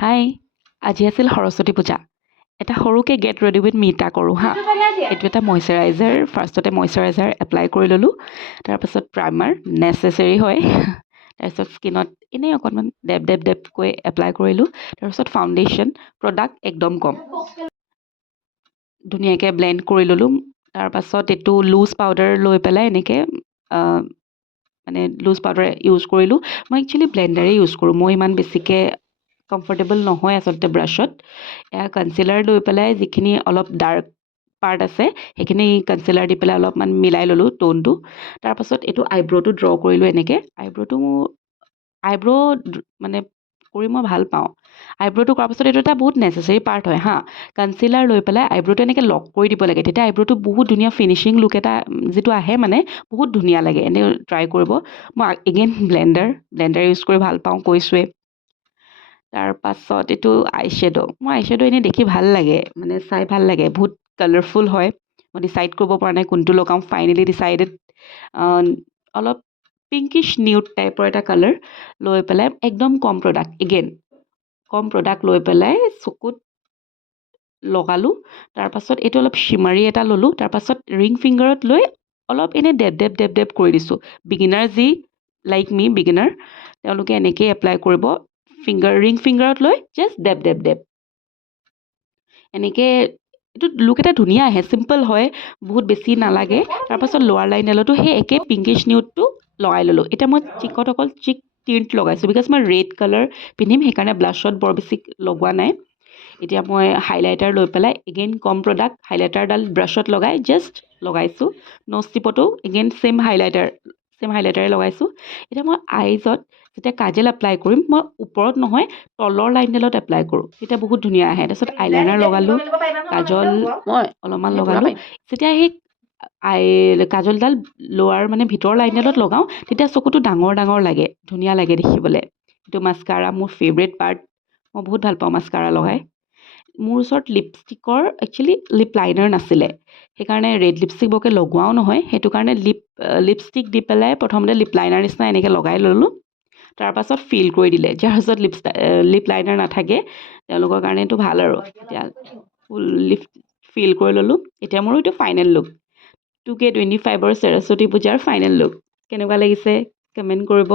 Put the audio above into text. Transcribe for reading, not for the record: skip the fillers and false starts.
হাই, আজি আছিল সৰস্বতী পূজা। এটা সৰুকৈ গেট ৰেডি উইথ মি এটা কৰোঁ হা। এইটো এটা মইশ্চাৰাইজাৰ, ফাৰ্ষ্টতে মইশ্চাৰাইজাৰ এপ্লাই কৰি ল'লোঁ। তাৰপাছত প্ৰাইমাৰ নেচেচেৰী হয়। তাৰপিছত স্কিনত এনেই অকণমান ডেপকৈ এপ্লাই কৰিলোঁ। তাৰপিছত ফাউণ্ডেশ্যন প্ৰডাক্ট একদম কম। ধুনীয়াকৈ ব্লেণ্ড কৰি ল'লোঁ। তাৰপাছত এইটো লুজ পাউডাৰ লৈ পেলাই এনেকৈ মানে লুজ পাউডাৰ ইউজ কৰিলোঁ। মই একচুৱেলি ব্লেণ্ডাৰেই ইউজ কৰোঁ। মই ইমান বেছিকৈ কমফৰ্টেবল নহয় আচলতে ব্ৰাছত। এয়া কনচিলাৰ লৈ পেলাই যিখিনি অলপ ডাৰ্ক পাৰ্ট আছে সেইখিনি কনচিলাৰ দি পেলাই অলপমান মিলাই ল'লোঁ টোনটো। তাৰপাছত এইটো আইব্ৰ'টো ড্ৰ কৰিলোঁ এনেকৈ। আইব্ৰ' মানে কৰি মই ভাল পাওঁ। আইব্ৰ'টো কৰাৰ পাছত এইটো এটা বহুত নেচেচেৰী পাৰ্ট হয় হা। কনচিলাৰ লৈ পেলাই আইব্ৰ'টো এনেকৈ লক কৰি দিব লাগে, তেতিয়া আইব্ৰ'টো বহুত ধুনীয়া ফিনিচিং লুক এটা যিটো আহে মানে বহুত ধুনীয়া লাগে। এনেই ট্ৰাই কৰিব। মই এগেইন ব্লেণ্ডাৰ ইউজ কৰি ভাল পাওঁ কৈছোৱে। তাৰপাছত এইটো আইশ্বেড'। মই আইশ্বেড' এনেই দেখি ভাল লাগে, মানে চাই ভাল লাগে, বহুত কালাৰফুল হয়। মই ডিচাইড কৰিব পৰা নাই কোনটো লগাওঁ। ফাইনেলি ডিচাইডেড অলপ পিংকিছ নিউড টাইপৰ এটা কালাৰ লৈ পেলাই একদম কম প্ৰডাক্ট লৈ পেলাই চকুত লগালোঁ। তাৰপাছত এইটো অলপ চিমাৰী এটা ল'লোঁ। তাৰপাছত ৰিং ফিংগাৰত লৈ অলপ এনেই ডেপ কৰি দিছোঁ। বিগিনাৰ যি লাইক মি বিগিনাৰ তেওঁলোকে এনেকেই এপ্লাই কৰিব। ৰিং ফিংগাৰত লৈ জাষ্ট ডেপ এনেকৈ এইটো লুক এটা ধুনীয়া আহে, চিম্পল হয়, বহুত বেছি নালাগে। তাৰপাছত লোৱাৰ লাইনেলতো সেই একে পিংকিছ নিউডটো লগাই ল'লোঁ। এতিয়া মই চিকত অকল চিক টিণ্ট লগাইছোঁ, বিকজ মই ৰেড কালাৰ পিন্ধিম, সেইকাৰণে ব্লাছত বৰ বেছি লগোৱা নাই। এতিয়া মই হাইলাইটাৰ লৈ পেলাই এগেইন কম প্ৰডাক্ট হাইলাইটাৰডাল ব্ৰাছত লগাই জাষ্ট লগাইছোঁ। ন'জ টিপতো এগেইন ছেম হাইলাইটাৰে লগাইছোঁ। এতিয়া মই আইজত যেতিয়া কাজল এপ্লাই কৰিম, মই ওপৰত নহয় তলৰ লাইনডালত এপ্লাই কৰোঁ, তেতিয়া বহুত ধুনীয়া আহে। তাৰপিছত আইলাইনাৰ লগালোঁ, কাজল মই অলপমান লগালোঁ। যেতিয়া সেই কাজলডাল লোৱাৰ মানে ভিতৰৰ লাইনডালত লগাওঁ, তেতিয়া চকুটো ডাঙৰ লাগে, ধুনীয়া লাগে দেখিবলৈ। এইটো মাস্কাৰা মোৰ ফেভৰেট পাৰ্ট। মই বহুত ভাল পাওঁ মাস্কাৰা লগাই। মোৰ ওচৰত একচুৱেলি লিপ লাইনাৰ নাছিলে, সেইকাৰণে ৰেড লিপষ্টিক বৰকৈ লগোৱাও নহয়। সেইটো কাৰণে লিপষ্টিক দি পেলাই প্ৰথমতে লিপ লাইনাৰ নিচিনা এনেকৈ লগাই ল'লোঁ। তাৰপাছত ফিল কৰি দিলে। যাৰ ওচৰত লিপ লাইনাৰ নাথাকে তেওঁলোকৰ কাৰণে এইটো ভাল আৰু। এতিয়া ফুল লিপ ফিল কৰি ল'লোঁ। এতিয়া মোৰ এইটো ফাইনেল লুক, 2K25ৰ সৰস্বতী পূজাৰ ফাইনেল লুক। কেনেকুৱা লাগিছে কমেণ্ট কৰিব।